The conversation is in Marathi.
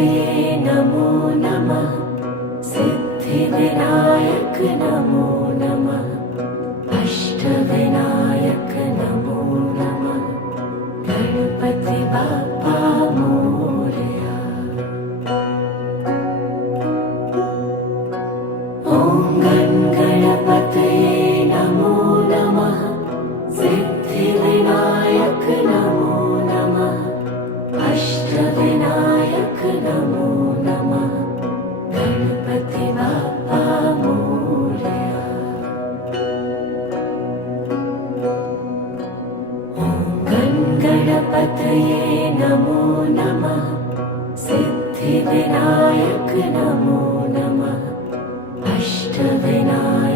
गणपतये नमो नमः। सिद्धिविनायक नमो नमः। अष्टविनायक नमो नमः। गणपति बाप्पा मोरया। ॐ गणपतये नमो नमः। सिद्धिविनायक नमो नमः। अष्टविनायक नमो नमः। गणपति बाप्पा मोरया। ॐ गणपतये नमो नमः। सिद्धिविनायक नमो नमः। अष्टविनायक